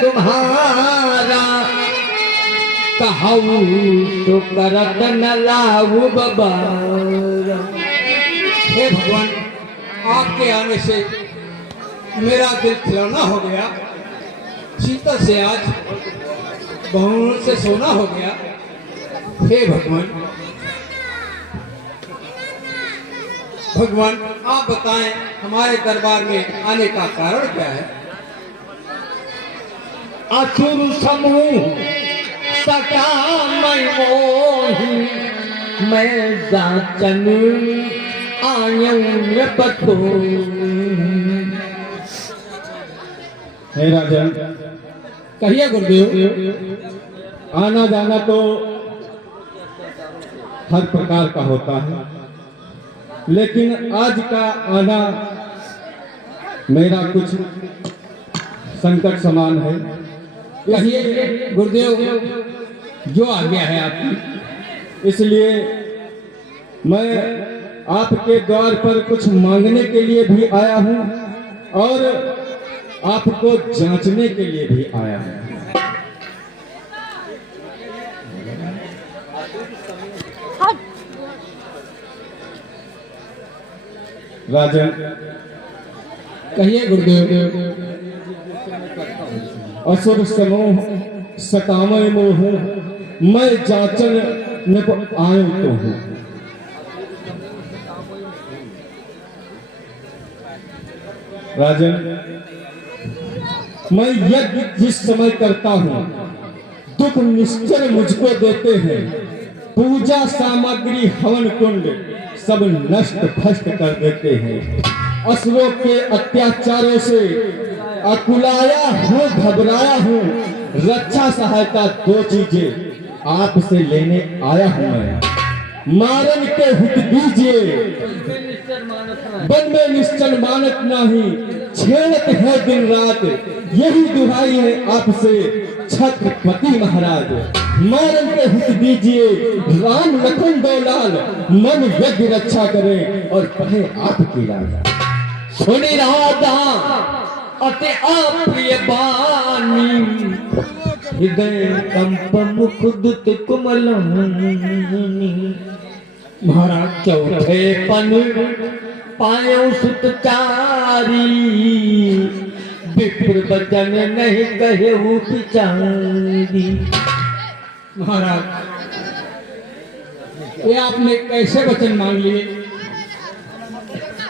तुम्हारा कहूँ तो करत न लाऊ बबारा। हे भगवान, आपके आने से मेरा दिल खिलौना हो गया, चीता से आज बहुन से सोना हो गया। हे भगवान, भगवान आप बताएं हमारे दरबार में आने का कारण क्या है? असुर समूह सका मैं मोही, मैं जाचन आयं बतो। हे राजन, कहिए गुरुदेव। आना जाना तो हर प्रकार का होता है, लेकिन आज का आना मेरा कुछ संकट समान है। कहिए गुरुदेव, जो आज्ञा है आपकी। इसलिए मैं आपके द्वार पर कुछ मांगने के लिए भी आया हूँ और आपको जांचने के लिए भी आया हूँ। राजन, कहिए गुरुदेव। असुर समूह सतामय मोह, मैं जाचन निप आयो तो हूँ। राजन, मैं यज्ञ जिस समय करता हूँ दुख निश्चय मुझको देते हैं। पूजा सामग्री हवन कुंड सब नष्ट भ्रष्ट कर देते हैं। असुरों के अत्याचारों से अकुलाया हूँ, घबराया हूँ। रक्षा सहायता दो चीजें आपसे लेने आया हूँ मैं। मारन के हित दीजिए, बन में निश्चल मानत नहीं। छेड़त है दिन रात, यही दुहाई है आपसे छत्रपति महाराज। मारन के हित दीजिए, राम लखन दो लाल। मन यज्ञ रक्षा करें और कहे आपकी राजा। सुनि राधा अति अप्रिय बानी, हृदय कंप मुख दुत कुमलानी। महाराज चौथे पन पायो सुतचारी, विप्र वचन नहीं कहे बिचारी। महाराज, ये आपने कैसे वचन मांग लिए?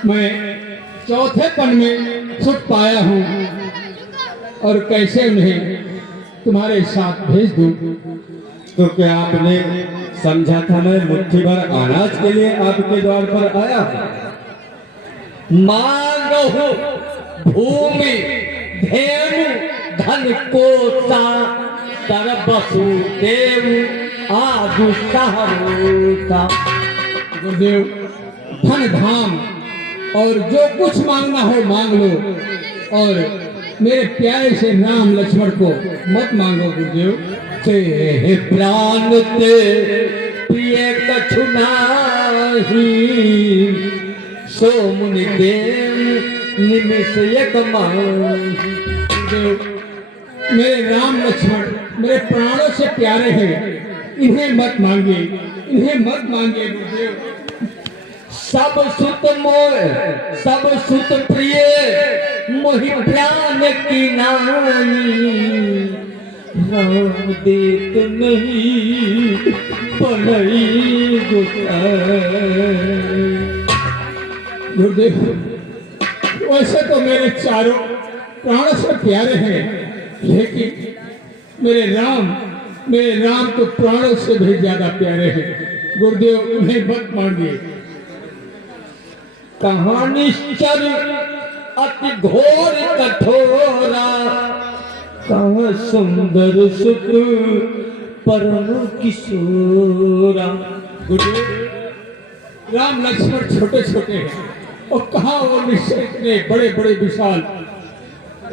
मैं चौथे पन में सुख पाया हूँ और कैसे उन्हें तुम्हारे साथ भेज दूं? तो क्या आपने समझा था मैं मुट्ठी भर अनाज के लिए आपके द्वार पर आया हूँ? मांगो भूमि धेनु धन कोसा, तर वसुदेव आदि सहरोसा। गुरुदेव, धन धाम और जो कुछ मांगना हो मांग लो, और मेरे प्यारे से राम लक्ष्मण को मत मांगो गुरुदेव। ते प्राण ते प्रिय कछु नाही, सो मुनि देव निमिष एक माही। गुरुदेव, मेरे राम लक्ष्मण मेरे प्राणों से प्यारे हैं, इन्हें मत मांगिए, इन्हें मत मांगिए गुरुदेव। सब सुत मोह सब सुत प्रिय, मोहि प्राण की नाई। राम देत नहीं पलई गुसाई। गुरुदेव, वैसे तो मेरे चारों प्राणों से प्यारे हैं, लेकिन मेरे राम तो प्राणों से भी ज्यादा प्यारे हैं। गुरुदेव, उन्हें मत मांगिए। कहानिश्चर अति घोर कठोरा, कहाँ सुंदर सुत परम किशोरा। गुरुदेव, राम लक्ष्मण छोटे छोटे हैं और कहाँ वो निश्चय इतने बड़े बड़े विशाल,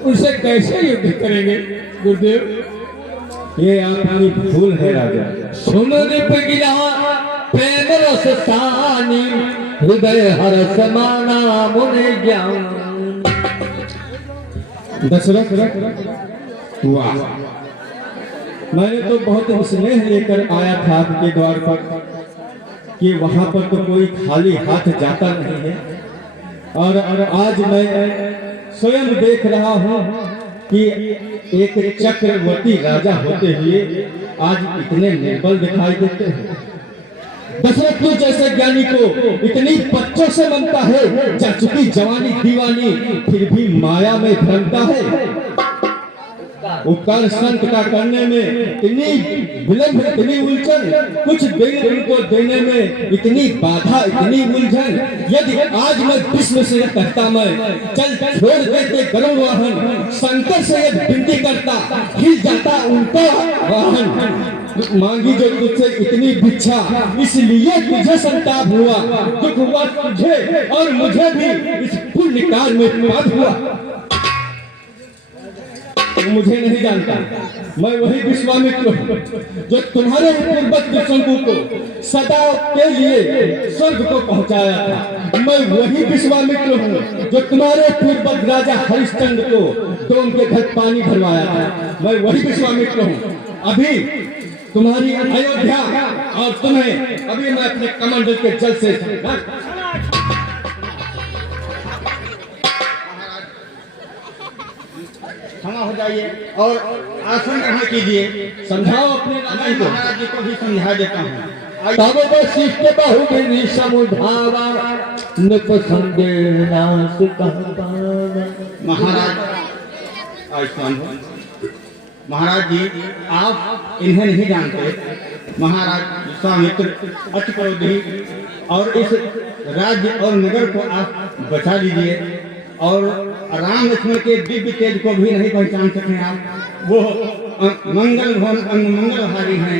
उनसे कैसे युद्ध करेंगे? गुरुदेव, ये आपकी भूल है राजा। सुन रिप गिरा प्रेम रस सानी, हृदय हर्ष माना मुनि ज्ञान। दशरथ, वाह, मैंने तो बहुत स्नेह लेकर आया था आपके द्वार पर कि वहां पर तो कोई खाली हाथ जाता नहीं है, और आज मैं स्वयं देख रहा हूं कि एक चक्रवर्ती राजा होते हुए आज इतने निर्बल दिखाई देते हैं। दशरथ को जैसे ज्ञानी को इतनी बच्चों से मनता है, जा चुकी जवानी दीवानी फिर भी माया में भ्रमता है। उपकार संत का करने में इतनी विलंब, इतनी उलझन, कुछ देर उनको देने में इतनी बाधा, इतनी उलझन। यदि आज मैं विष्णु से कहता मैं चल छोड़ देते गरुड़ वाहन, शंकर से यदि विनती करता हिल जाता उनका वाहन। मांगी जो तुझसे इतनी भिक्षा, इसलिए तुझे संताप हुआ, दुख हुआ तुझे और मुझे भी इस पुण्य काल में पाप हुआ। मुझे नहीं जानता, मैं वही विश्वामित्र हूँ जो तुम्हारे पूर्वज शंकु को सदा के लिए स्वर्ग को पहुंचाया था। मैं वही विश्वामित्र हूँ जो तुम्हारे पूर्वज राजा हरिश्चंद्र को तो उनके घर पानी भरवाया था। मैं वही विश्वामित्र हूँ। अभी तुम्हारी अयोध्या और तुम्हें अभी मैं अपने कमंडल के जल से क्षमा हो जाइए और आसन ग्रहण कीजिए। समझाओ अपने मैं महाराज जी को भी समझा देता हूँ। तब वशिष्ठ बहुबिधि समुधावा निपसंदेह नाश कहता। महाराज आयुष्मान हो। महाराज जी आप इन्हें नहीं जानते। महाराज विश्वामित्र अतिक्रोधी और इस राज्य और नगर को आप बचा लीजिए, और राम लक्ष्मण के दिव्य तेज को भी नहीं पहचान सके आप। वो मंगल भवन मंगलहारी हैं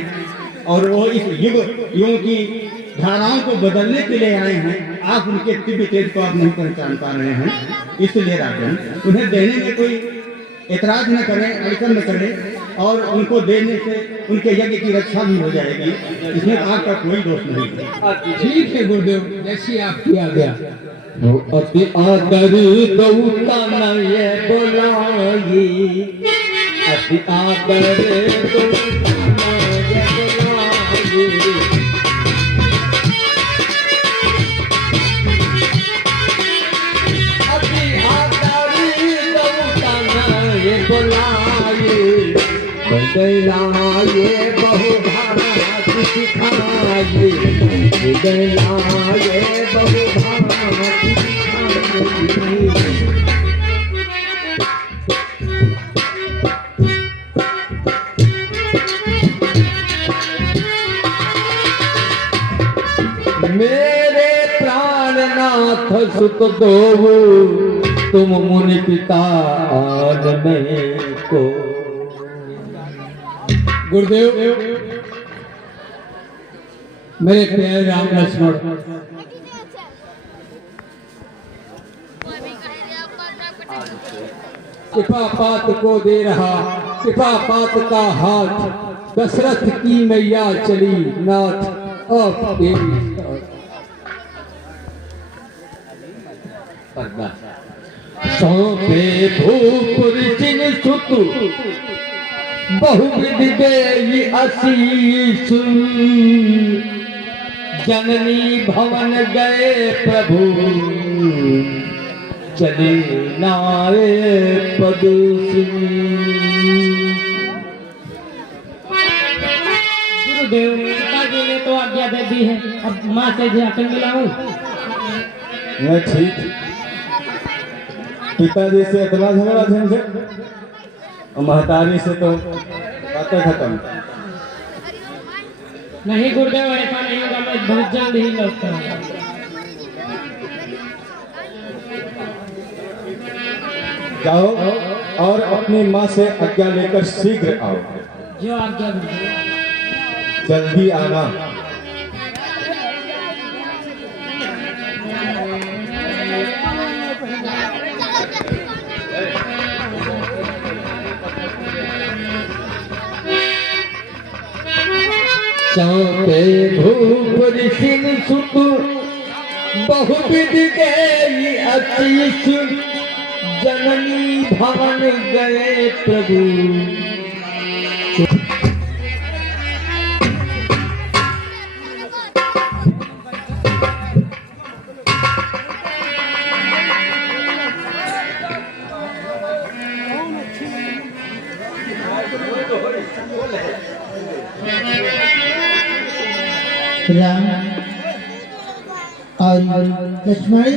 और वो इस युगों की धाराओं को बदलने के लिए आए हैं। आप उनके दिव्य तेज को आप नहीं पहचान पा रहे हैं, इसलिए राजन उन्हें देने में कोई ऐतराज न करें, अड़चन न करें, और उनको देने से उनके यज्ञ की रक्षा भी हो जाएगी। इसमें आपका कोई दोष नहीं है। ठीक है गुरुदेव, जैसी आप किया गया। अति आदरी दौता न ये बोलाई, अति आदरी दौता न ये बोलाई। अति आदरी दौता न ये बोलाई, बदलाए बहुभात सिखाए, बदलाए बहुभात मेरे प्राणनाथ सुत दो तुम मुनि पिता आन में को। गुरुदेव मेरे प्यारे राम लक्ष्मण, कृपापात को दे रहा कृपापात का हाथ, दशरथ की मैया चली नाथ अब सौंपे भूपुर चिन सुत बहुविधि देई आशीष, जननी भवन गए प्रभु चले नाए पदुसी। गुरुदेव पिताजी ने तो आज्ञा दे दी है, अब माँ से जाकर मिलाऊं। मैं ठीक, पिताजी से इतना झगड़ा झंझट और महतारी से तो बातें खत्म। नहीं गुरुदेव ऐसा नहीं होगा, मैं बहुत जल्द ही लौटता हूँ। जाओ और अपनी माँ से आज्ञा लेकर शीघ्र आओ। जो आज्ञा गुरुदेव। जल्दी आना। सौंपे भूपुर चिन सुत बहुविधि देई आशीष, जन जननी भवन गए प्रभु। राम और लक्ष्मण,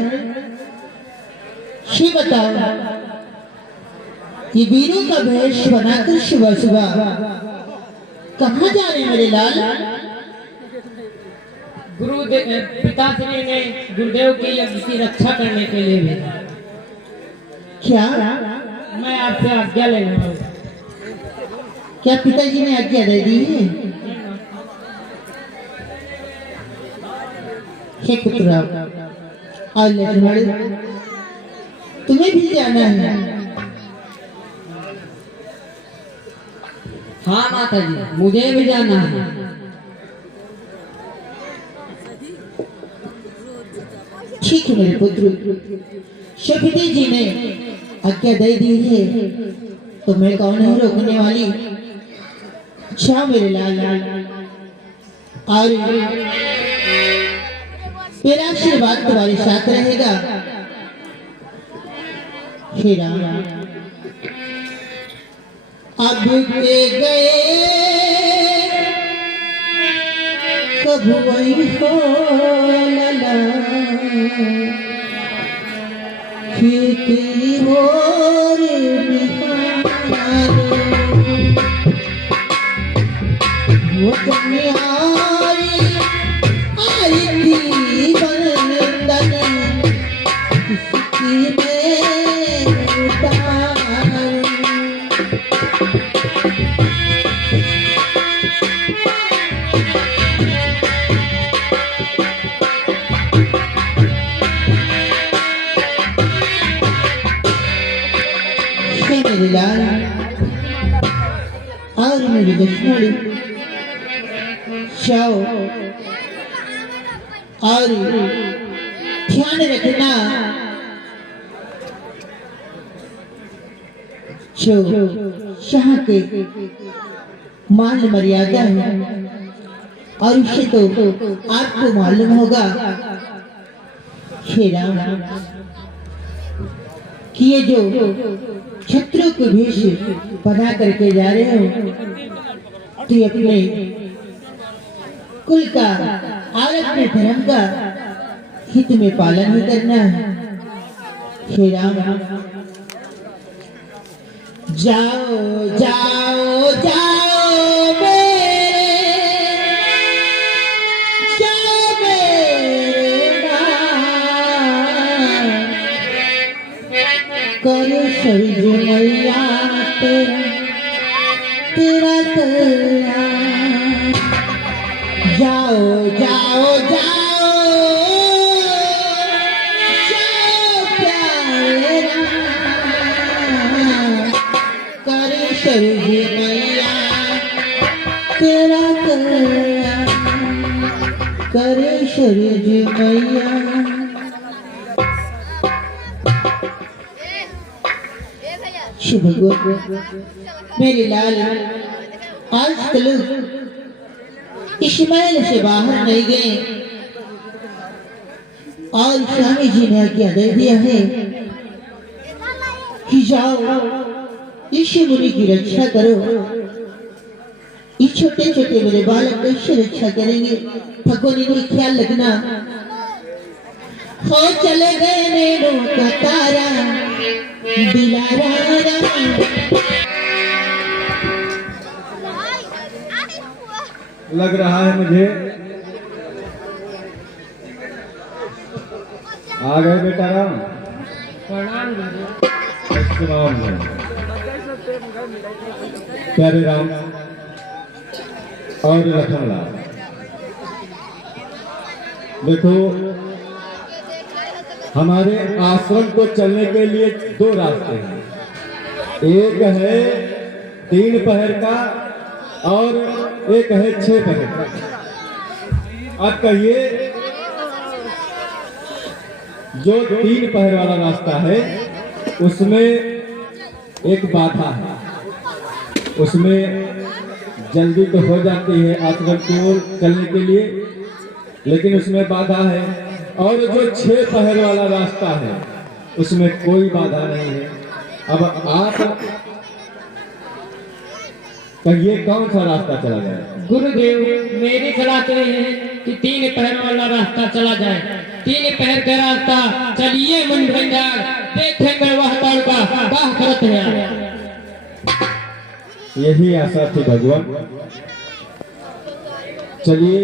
शिव बताओ ये वीरों का भेष बनाकर सुबह सुबह कहाँ जा रहे मेरे लाल? पिताश्री ने गुरुदेव के यज्ञ की रक्षा करने के लिए भेजा। क्या मैं आपसे आज्ञा ले रहा हूँ। क्या पिताजी ने आज्ञा दे दी है? हे पुत्र और लक्ष्मण, तुम्हें भी जाना है? हाँ माता जी, मुझे भी जाना है। ठीक है मेरे पुत्र, शक्ति जी ने आज्ञा दे दी है तो मैं कौन है रोकने वाली। अच्छा मेरे लाल, और मेरा आशीर्वाद तुम्हारे साथ रहेगा। हे राम, अब के गए कब वही हो लला, खेती हो रे निहार, वो कन्यारी आई थी बनंदनी, किसकी मैं उतार। मेरे लाल और मेरे लक्ष्मण, जाओ और ध्यान रखना जो यहाँ के मान मर्यादा है और उसे तो आपको मालूम होगा हे राम कि ये जो छत्रों के भेष बना करके जा रहे हो तो अपने कुल का और अपने धर्म का हित में पालन ही करना है। हे राम, जाओ जाओ जाओ करे सर्ज मैया तेरा तेरा तेरा। जाओ जाओ जाओ जाओ प्यारे राम, करे सर्ज मैया तेरा तेरा, करे सर्ज मैया। शुभ मेरे लाल, आज तक इस्माइल से बाहर नहीं गए और स्वामी जी ने आज्ञा दे दिया है कि जाओ ऋषि मुनि की रक्षा करो। ये छोटे छोटे मेरे बालक कैसे रक्षा करेंगे, भगवान इनकी ख्याल रखना। हो चले गए नैनों का तारा दिलारा लग रहा है मुझे आ गए बेटा राम। प्रणाम प्यारे राम और लखनलाल, देखो हमारे आश्रम को चलने के लिए दो रास्ते हैं, एक है 3 पहर का और एक है 6 पहर का। अब कहिए जो 3 पहर वाला रास्ता है उसमें एक बाधा है, उसमें जल्दी तो हो जाती है आश्रम की ओर चलने के लिए, लेकिन उसमें बाधा है। और जो 6 पहर वाला रास्ता है उसमें कोई बाधा नहीं है। अब आप कहिए कौन सा रास्ता चला जाए? गुरुदेव, मेरी सलाह तो ये है कि 3 पहर वाला रास्ता चला जाए। 3 पहर का रास्ता चलिए मन भंडार, देखेंगे वह तड़का बाह करत है। यही आशा थी भगवान। चलिए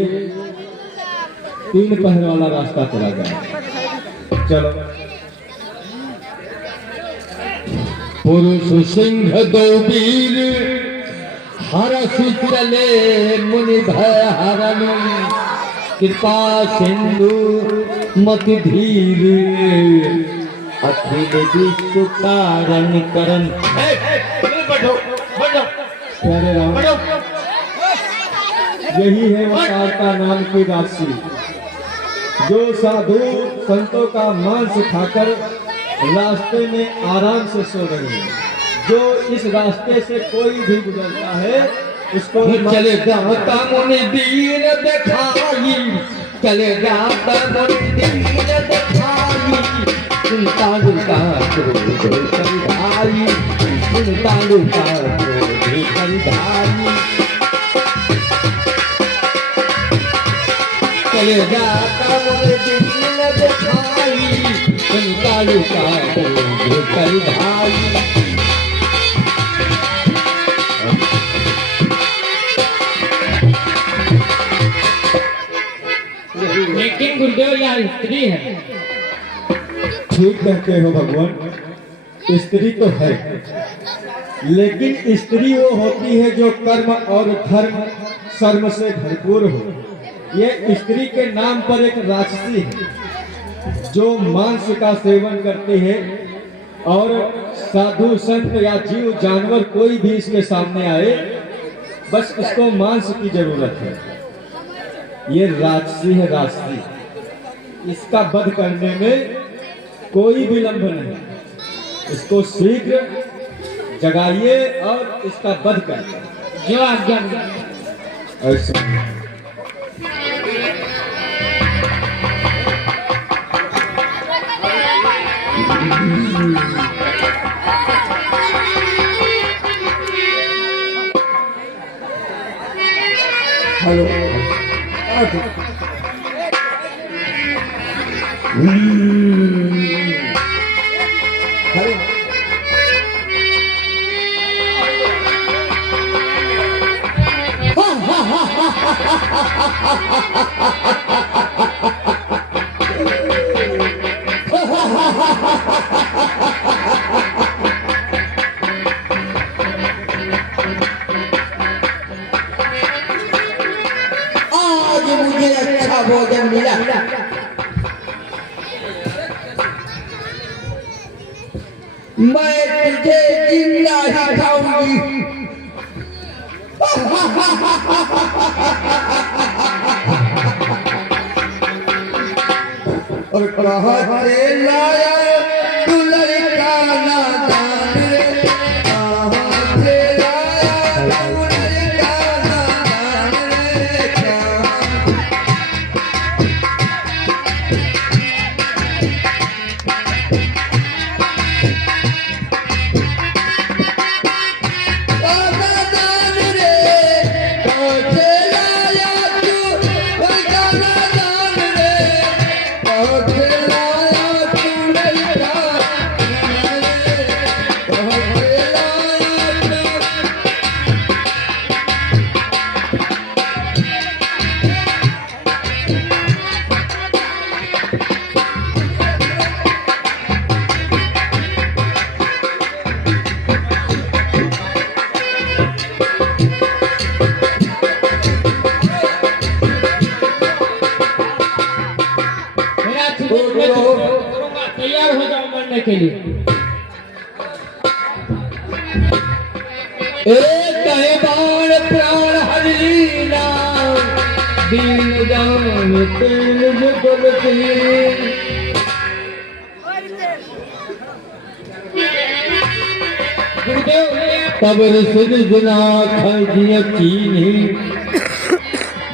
3 पहर वाला रास्ता चला जाए। चलो। पुरुष सिंह दो वीर हरस चले मुनि भय हरन, कृपा सिंधु मति धीर, अखिल विश्व कारण करन। प्यारे राम, यही है वार्ता नाम की राशि, जो साधु संतों का मांस खाकर रास्ते में आराम से सो रहे हैं। जो इस रास्ते से कोई भी गुजरता है उसको चले जाता मुनि दीन दिखाई, चले जाता मुनि दीन दिखाई, सुनता लुका क्रोध परिधाई, सुनता लुका क्रोध परिधाई। चले जाता मुनि दीन दिखाई, सुनता लुका क्रोध परिधाई। लेकिन गुरुदेव यह स्त्री है। ठीक कहते हो भगवान, स्त्री तो है, लेकिन स्त्री वो होती है जो कर्म और धर्म शर्म से भरपूर हो। ये स्त्री के नाम पर एक राक्षसी है जो मांस का सेवन करती है, और साधु संत या जीव जानवर कोई भी इसके सामने आए बस इसको मांस की जरूरत है। ये राक्षसी है, राक्षसी। इसका वध करने में कोई विलंब नहीं, इसको शीघ्र जगाइए और इसका वध करिए। जो आज्ञा। ऐसा हेलो। आज मुझे अच्छा भोजन मिला। मैं तुझे जिंदा ही खाऊंगी। और कहा से लाया तू लड़का नादान रे, कहाँ से लाया तू लड़का नादान रे, नादान रे, कहाँ से लाया तू लड़का नादान रे, कहाँ से लाया तू लड़का नादान रे, कहाँ से लाया तू। मेरा सुबह में करूंगा, तैयार हो जाओ मरने के लिए। एक है बाण प्राण हर लीला, दीन जान तेन जुगल की। तब ऋषिनाथ जिय कीन्ही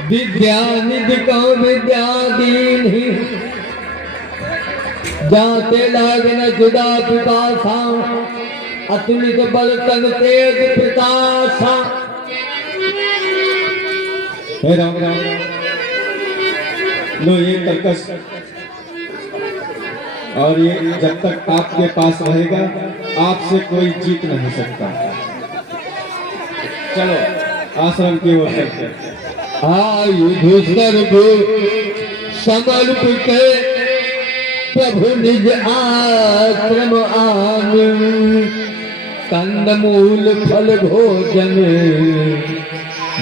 विद्या निधि को विद्या दीन्ही जाते लागे न जुदा पिपासा अतुलित बल तन तेज प्रकाशा। हे राम राम, लो ये कर्कश, और ये जब तक आपके पास रहेगा आपसे कोई जीत नहीं सकता। चलो आश्रम की ओर चलते हैं। आयुध सर्व समर्पित प्रभु निज आश्रम आन कंदमूल फल भोजन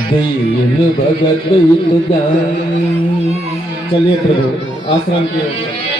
दीन भगत हित जान। चलिए प्रभु आश्रम की ओर चलते हैं।